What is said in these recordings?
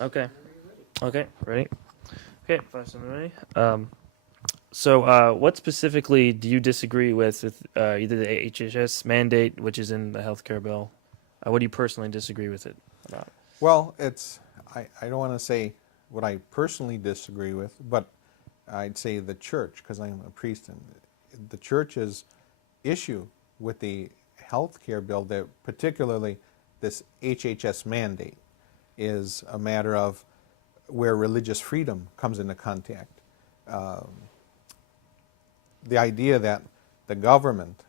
Okay. Okay. Ready? Okay. 5, 7, ready. So, what specifically do you disagree with either the HHS mandate, which is in the healthcare bill? What do you personally disagree with it about? Well, I don't want to say what I personally disagree with, but I'd say the church, because I'm a priest, and the church's issue with the health care bill, that particularly this HHS mandate, is a matter of where religious freedom comes into contact. Um, the idea that the government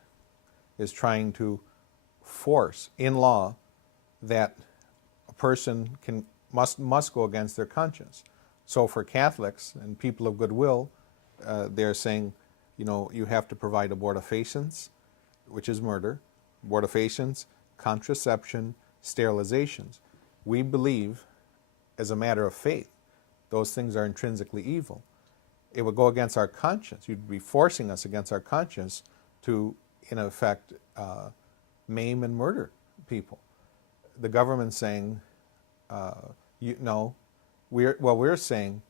is trying to force in law that a person must go against their conscience. So for Catholics and people of goodwill, they're saying, you have to provide abortifacients, which is murder, abortifacients, contraception, sterilizations. We believe, as a matter of faith, those things are intrinsically evil. It would go against our conscience. You'd be forcing us against our conscience to, in effect, maim and murder people. The government's saying, no, we're saying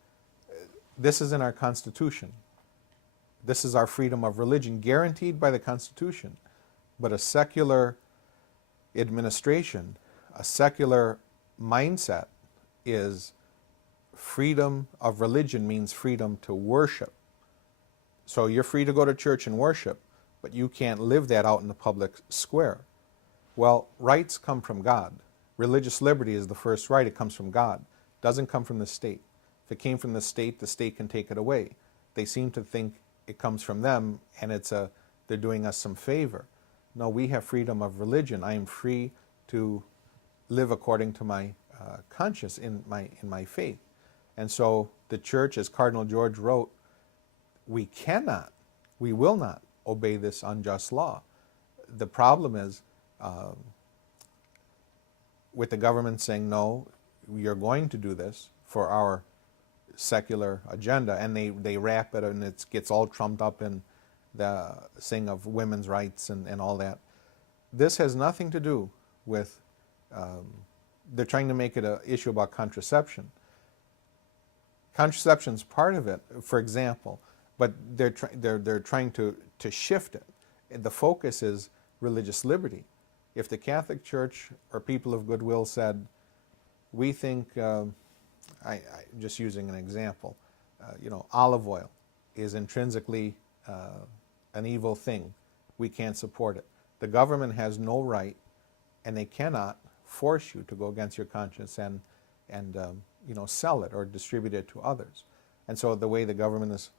this is in our Constitution. This is our freedom of religion guaranteed by the Constitution. But a secular administration, a secular mindset is freedom of religion means freedom to worship. So you're free to go to church and worship, but you can't live that out in the public square. Well, rights come from God. Religious liberty is the first right. It comes from God. It doesn't come from the state. If it came from the state can take it away. They seem to think it comes from them and they're doing us some favor. No, we have freedom of religion. I am free to live according to my conscience in my faith. And so the church, as Cardinal George wrote, we will not obey this unjust law. The problem is with the government saying, no, you're going to do this for our secular agenda, and they wrap it and it gets all trumped up in the thing of women's rights and all that. This has nothing to do with, they're trying to make it an issue about contraception. Contraception's part of it, for example, but they're trying to shift it. The focus is religious liberty. If the Catholic Church or people of goodwill said, we think, just using an example, olive oil is intrinsically an evil thing. We can't support it. The government has no right, and they cannot force you to go against your conscience and sell it or distribute it to others. And so the way the government is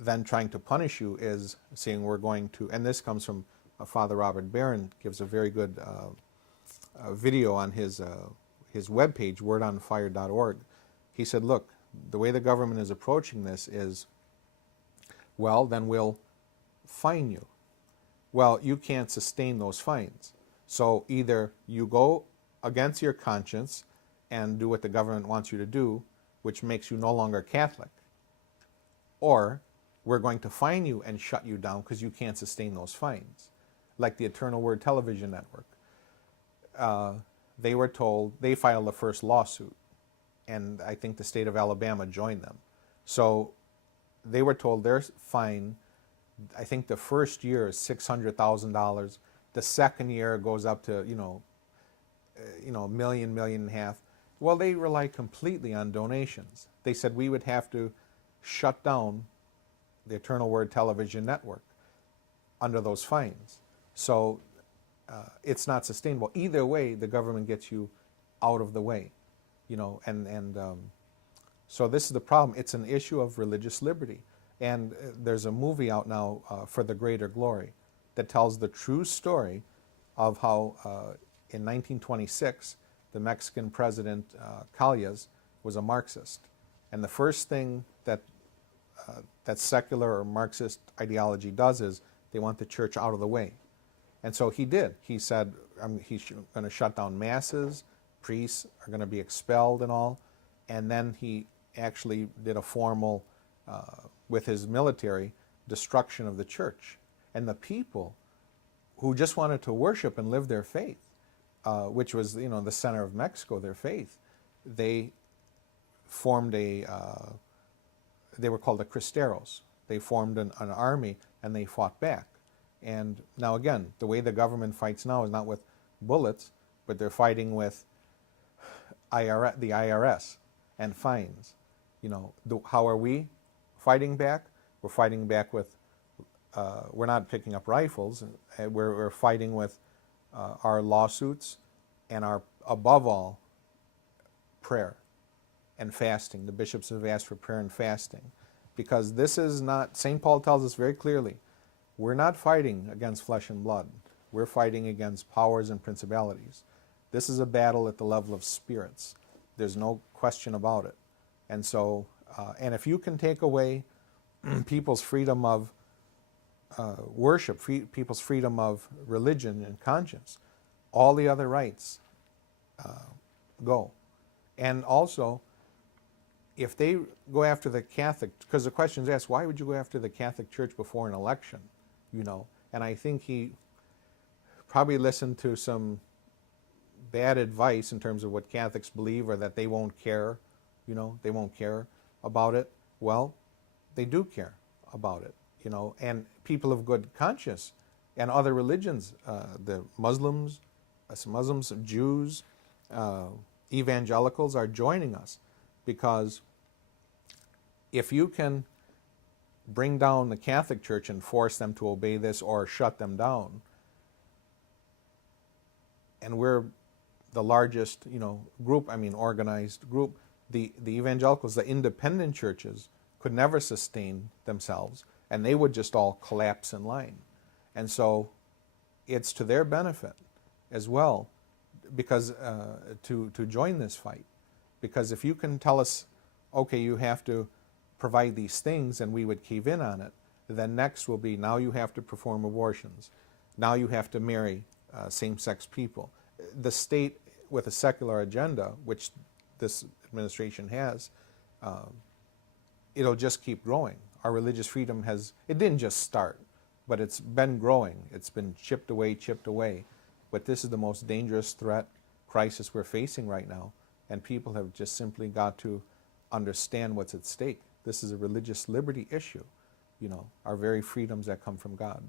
then trying to punish you is saying we're going to, and this comes from Father Robert Barron, gives a very good video on his webpage, wordonfire.org. He said, look, the way the government is approaching this is, well, then we'll fine you. Well, you can't sustain those fines. So either you go against your conscience and do what the government wants you to do, which makes you no longer Catholic, or we're going to fine you and shut you down because you can't sustain those fines. Like the Eternal Word Television Network. They were told, they filed the first lawsuit, and I think the state of Alabama joined them. So they were told their fine, I think the first year is $600,000. The second year goes up to, a million and a half. Well, they rely completely on donations. They said we would have to shut down the Eternal Word Television Network under those fines. So it's not sustainable. Either way, the government gets you out of the way, so this is the problem. It's an issue of religious liberty. And there's a movie out now, For the Greater Glory, that tells the true story of how in 1926, the Mexican president, Calles, was a Marxist. And the first thing that secular or Marxist ideology does is they want the church out of the way. And so he did. He said he's going to shut down masses, priests are going to be expelled and all. And then he actually did a formal, with his military, destruction of the church. And the people who just wanted to worship and live their faith, which was the center of Mexico, their faith, they formed they were called the Cristeros. They formed an army and they fought back. And now again, the way the government fights now is not with bullets, but they're fighting with the IRS and fines. You know, how are we fighting back? We're fighting back with, we're not picking up rifles. We're fighting with our lawsuits and above all, prayer and fasting. The bishops have asked for prayer and fasting because this is not, St. Paul tells us very clearly, we're not fighting against flesh and blood. We're fighting against powers and principalities. This is a battle at the level of spirits. There's no question about it. And so, and if you can take away people's freedom of worship, people's freedom of religion and conscience, all the other rights go. And also, if they go after the Catholic, because the question is asked, why would you go after the Catholic Church before an election? You know, and I think he probably listened to some bad advice in terms of what Catholics believe or that they won't care, you know, they won't care about it. Well, they do care about it, you know, and people of good conscience and other religions, the Muslims, Jews, evangelicals are joining us because if you can bring down the Catholic Church and force them to obey this or shut them down, and we're the largest, you know, group, I mean organized group, the evangelicals, the independent churches could never sustain themselves and they would just all collapse in line. And so it's to their benefit as well because to join this fight. Because if you can tell us, okay, you have to provide these things and we would cave in on it, then next will be now you have to perform abortions. Now you have to marry same-sex people. The state with a secular agenda, which this administration has, it'll just keep growing. Our religious freedom it didn't just start, but it's been growing. It's been chipped away. But this is the most dangerous threat, crisis we're facing right now. And people have just simply got to understand what's at stake. This is a religious liberty issue, you know, our very freedoms that come from God.